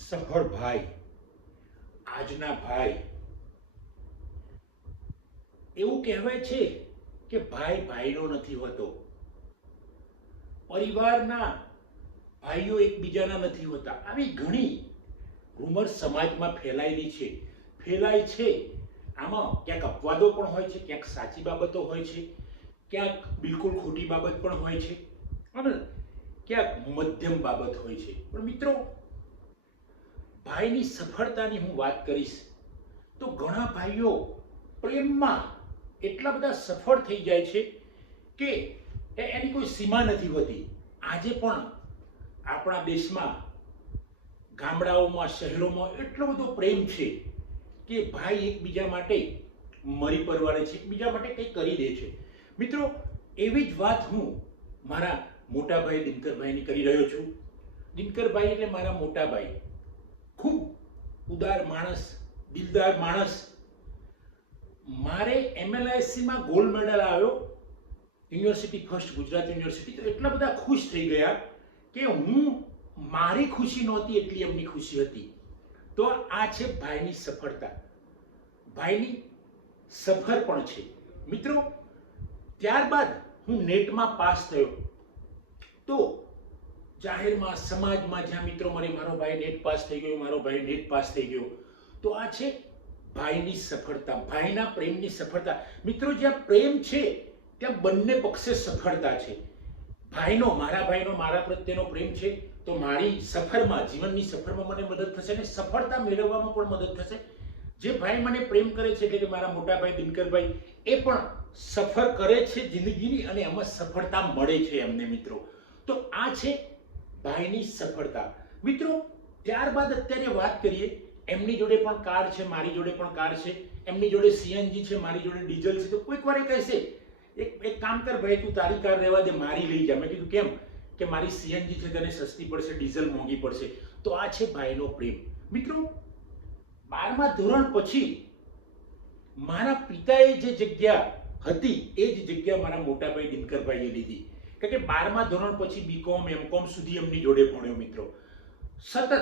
સફળ ભાઈ, આજના ભાઈ, એવું કહેવાય છે કે ભાઈ ભાઈનો નથી હોતો, પરિવારના ભાઈઓ એકબીજાના નથી હોતા. આવી ઘણી રૂમર સમાજમાં ફેલાય છે. આમાં ક્યાંક અપવાદો પણ હોય છે, ક્યાંક સાચી બાબતો હોય છે, ક્યાંક બિલકુલ ખોટી બાબત પણ હોય છે અને ક્યાંક મધ્યમ બાબત હોય છે. પણ મિત્રો, ભાઈની સફળતાની હું વાત કરીશ તો ઘણા ભાઈઓ પ્રેમમાં એટલા બધા સફળ થઈ જાય છે કે એની કોઈ સીમા નથી હોતી. આજે પણ આપણા દેશમાં ગામડાઓમાં, શહેરોમાં એટલો બધો પ્રેમ છે કે ભાઈ એકબીજા માટે મરી પરવારે છે, એકબીજા માટે કંઈ કરી દે છે. મિત્રો, એવી જ વાત હું મારા મોટા ભાઈ દિનકરભાઈની કરી રહ્યો છું. દિનકરભાઈ એટલે મારા મોટા ભાઈ, ખૂબ ઉદાર માણસ, દિલદાર માણસ. મારે MLISCમાં ગોલ્ડ મેડલ આવ્યો, યુનિવર્સિટી ફર્સ્ટ, ગુજરાત યુનિવર્સિટી. તો એટલા બધા ખુશ થઈ ગયા કે મારી ખુશી નહોતી એટલી એમની ખુશી હતી. તો આ છે ભાઈની સફળતા, ભાઈની સફર પણ છે. મિત્રો, ત્યારબાદ હું નેટમાં પાસ થયો તો જાહેરમાં, સમાજમાં જ્યાં મિત્રો મને મારો ભાઈ નેટ પાસ થઈ ગયો, મારો ભાઈ નેટ પાસ થઈ ગયો, તો આ છે ભાઈની સફળતા, ભાઈના પ્રેમની સફળતા. મિત્રો, જ્યાં પ્રેમ છે ત્યાં બંને પક્ષે સફળતા છે. મારા ભાઈનો મારા પ્રત્યેનો પ્રેમ છે તો મારી સફરમાં, જીવનની સફરમાં મને મદદ થશે અને સફળતા મેળવવામાં પણ મદદ થશે. જે ભાઈ મને પ્રેમ કરે છે એટલે કે મારા મોટા ભાઈ દિનકરભાઈ, એ પણ સફર કરે છે જિંદગીની અને એમાં સફળતા મળે છે એમને. મિત્રો, તો આ છે ભાઈની સફળતા. મિત્રો, ત્યારબાદ અત્યારે વાત કરીએ, એમની જોડે પણ કાર છે, મારી જોડે પણ કાર છે. એમની જોડે CNG છે, મારી જોડે ડીઝલ છે. તો કોઈક વાર એ કહેશે, એક કામ કર ભાઈ, તું તારી કાર રહેવા દે, મારી લઈ જા. મેં કીધું કેમ? કે મારી CNG છે, તને સસ્તી પડશે, ડીઝલ મોંઘી પડશે. તો આ છે ભાઈનો પ્રેમ. મિત્રો, 12મા ધોરણ પછી મારા પિતાએ જે જગ્યા હતી એ જ જગ્યા મારા મોટા ભાઈ દિનકરભાઈએ લીધી. કારણ કે 12મા ધોરણ પછી BCom, MCom સુધી એમની જોડે ભણ્યો. મિત્રો, સતત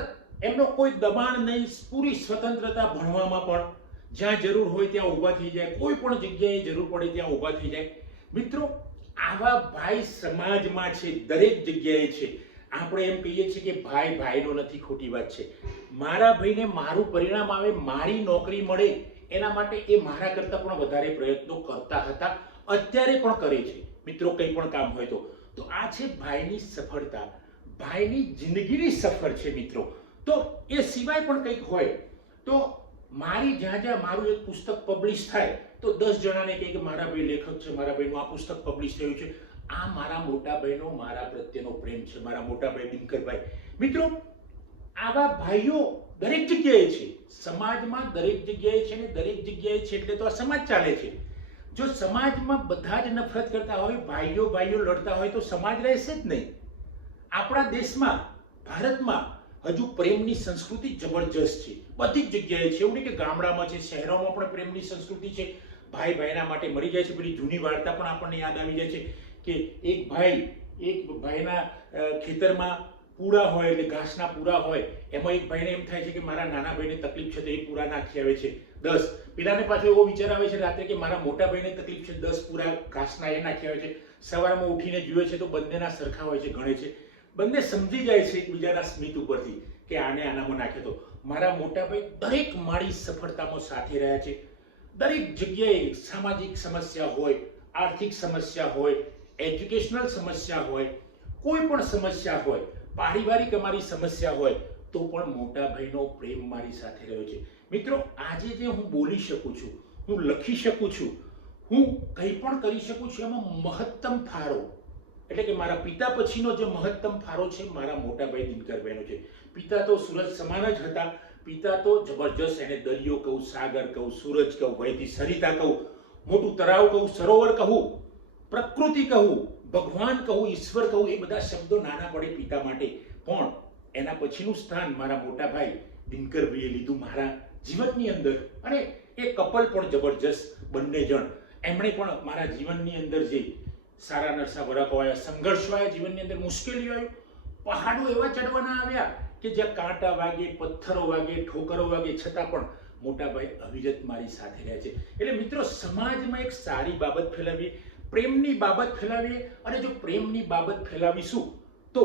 એમનો કોઈ દબાણ નહીં, પૂરી સ્વતંત્રતા. ભણવામાં પણ જ્યાં જરૂર હોય ત્યાં ઊભા થઈ જાય, કોઈ પણ જગ્યાએ જરૂર પડે ત્યાં ઊભા થઈ જાય. મિત્રો, આવા ભાઈ સમાજમાં છે, દરેક જગ્યાએ છે. આપણે એમ કહીએ છીએ કે ભાઈ ભાઈનો નથી, ખોટી વાત છે. મારા ભાઈને મારું પરિણામ આવે, મારી નોકરી મળે, એના માટે એ મારા કરતાં પણ વધારે પ્રયત્નો કરતા હતા, અત્યારે પણ કરે છે. મિત્રો, કંઈ પણ કામ હોય તો આ છે ભાઈની સફળતા, ભાઈની જિંદગીની સફર છે. મિત્રો, તો એ સિવાય પણ કંઈક હોય તો જ્યાં મારું એક પુસ્તક પબ્લિશ થાય તો 10 જણાને કહે કે મારા ભાઈ લેખક છે, મારા ભાઈનું આ પુસ્તક પબ્લિશ થયું છે. આ મારા મોટા ભાઈનો મારા પ્રત્યેનો પ્રેમ છે, મારા મોટા ભાઈ દિનકરભાઈ. મિત્રો, આવા ભાઈઓ દરેક જગ્યાએ છે, સમાજમાં દરેક જગ્યાએ છે ને દરેક જગ્યાએ છે એટલે તો આ સમાજ ચાલે છે. જો સમાજમાં બધા જ નફરત કરતા હોય, ભાઈઓ લડતા હોય તો સમાજ રહેશે જ નહીં. આપણા દેશમાં, ભારતમાં હજુ પ્રેમની સંસ્કૃતિ જબરજસ્ત છે, બધી જ જગ્યાએ છે. એવું નહીં કે ગામડામાં છે, શહેરોમાં પણ પ્રેમની સંસ્કૃતિ છે. ભાઈ ભાઈના માટે મરી જાય છે. પેલી જૂની વાર્તા પણ આપણને યાદ આવી જાય છે કે એક ભાઈના ખેતરમાં પૂરા હોય, એટલે ઘાસના પૂરા હોય, એમાં એક ભાઈને એમ થાય છે કે મારા નાના ભાઈને તકલીફ છે તો એ પૂરા નાખી આવે છે 10. પેલાને પાછો એવો વિચાર આવે છે રાત્રે કે મારા મોટા ભાઈને તકલીફ છે, 10 પૂરા ઘાસના એ નાખી આવે છે. સવારમાં ઉઠીને જુએ છે તો બંનેના સરખા હોય છે, ગણે છે. બંને સમજી જાય છે એકબીજાના સ્મિત ઉપરથી કે આને આનામાં નાખે. તો મારા મોટા ભાઈ દરેક મારી સફળતામાં સાથે રહ્યા છે. દરેક જગ્યાએ સામાજિક સમસ્યા હોય, આર્થિક સમસ્યા હોય, એજ્યુકેશનલ સમસ્યા હોય, કોઈ પણ સમસ્યા હોય, પારિવારિક અમારી સમસ્યા હોય, તો પણ મોટા ભાઈનો પ્રેમ મારી સાથે રહ્યો છે. મિત્રો, આજે જે હું બોલી શકું છું, હું લખી શકું છું, હું કંઈ પણ કરી શકું છું, એમાં મહત્તમ ફાળો એટલે કે મારા પિતા પછીનો જે મહત્તમ ફાળો છે મારા મોટા ભાઈ દિનકરભાઈનો છે. પિતા તો સૂરજ સમાન જ હતા. પિતા તો જબરજસ્ત, એને દરિયો કહું, સાગર કહું, સૂરજ કહું, વહેતી સરિતા કહું, મોટું તળાવ કહું, સરોવર કહું, પ્રકૃતિ કહું, ભગવાન કહું, ઈશ્વર કહું, એ બધા શબ્દો નાના પડે પિતા માટે. પણ એના પછીનું સ્થાન મારા મોટા ભાઈ દિનકરભાઈએ લીધું મારા જીવનની અંદર. અને એ કપલ પણ જબરજસ્ત, બંને જણ. એમણે પણ મારા જીવનની અંદર જે સારા નરસા વળાકો આવ્યા, સંઘર્ષો આવ્યા, જીવનની અંદર મુશ્કેલીઓ આવી, પહાડો એવા ચડવાના આવ્યા કે જ્યાં કાંટા વાગે, પથ્થરો વાગે, ઠોકરો વાગે, છતાં પણ મોટા ભાઈ અવિરત મારી સાથે રહ્યા છે. એટલે મિત્રો, સમાજમાં એક સારી બાબત ફેલાવીએ, પ્રેમની બાબત ફેલાવીએ, અને જો પ્રેમની બાબત ફેલાવીશું તો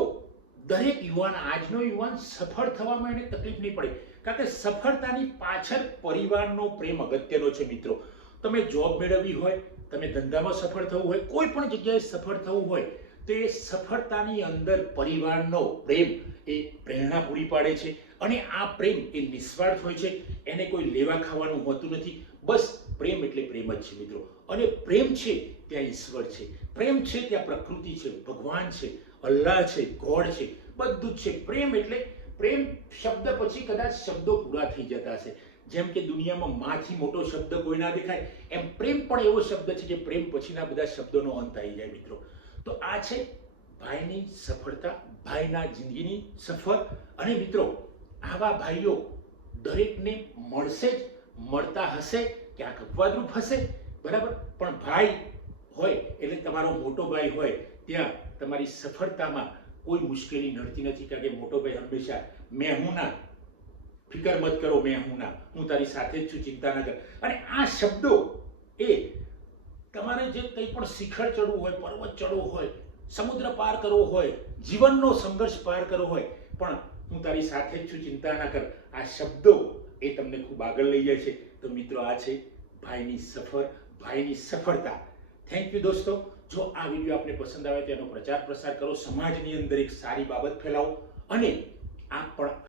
દરેક યુવાન, આજનો યુવાન સફળ થવામાં એને તકલીફ નહીં પડે. કારણ કે સફળતાની પાછળ પરિવારનો પ્રેમ અગત્યનો છે મિત્રો. તમે જોબ મેળવવી હોય, તમે ધંધામાં સફળ થવું હોય, કોઈ પણ જગ્યાએ સફળ થવું હોય, તો એ સફળતાની અંદર પરિવારનો પ્રેમ એ પ્રેરણા પૂરી પાડે છે. અને આ પ્રેમ એ નિસ્વાર્થ હોય છે, એને કોઈ લેવા ખાવાનું હોતું નથી. બસ પ્રેમ એટલે પ્રેમ જ છે મિત્રો. અને પ્રેમ છે ત્યાં ઈશ્વર છે, પ્રેમ છે ત્યાં પ્રકૃતિ છે, ભગવાન છે, અલ્લાહ છે, ગોડ છે, બધું જ છે. પ્રેમ એટલે પ્રેમ શબ્દ પછી કદાચ શબ્દો પૂરા થઈ જતા હશે. જેમ કે દુનિયામાં માંથી મોટો શબ્દ કોઈ ના દેખાય, એમ પ્રેમ પણ એવો શબ્દ છે કે પ્રેમ પછીના બધા શબ્દોનો અંત આવી જાય મિત્રો. તો આ છે ભાઈની સફળતા, ભાઈના જિંદગીની સફર. અને મિત્રો, આવા ભાઈઓ દરેકને મળશે જ, મળતા હશે, ક્યાંક અપવાદરૂપ હશે, બરાબર, પણ ભાઈ હોય એટલે તમારો મોટો ભાઈ હોય ત્યાં તમારી સફળતામાં કોઈ મુશ્કેલી નડતી નથી. કારણ કે મોટો ભાઈ હંમેશા મેં હું ના, ફિકર મત કરો, મેં હું ના, હું તારી સાથે જ છું, ચિંતા ન કર. અને આ શબ્દો એ તમારે જે કંઈ પણ શિખર ચડવું હોય, પર્વત ચડવો હોય, સમુદ્ર પાર કરવો હોય, જીવનનો સંઘર્ષ પાર કરવો હોય, પણ હું તારી સાથે જ છું, ચિંતા ના કર, આ શબ્દો એ તમને ખૂબ આગળ લઈ જાય છે. તો મિત્રો, આ છે ભાઈની સફર, ભાઈની સફળતા. થેન્ક યુ દોસ્તો. જો આ વિડીયો આપને પસંદ આવે તો એનો પ્રચાર પ્રસાર કરો, સમાજની અંદર એક સારી બાબત ફેલાવો, અને આપ પણ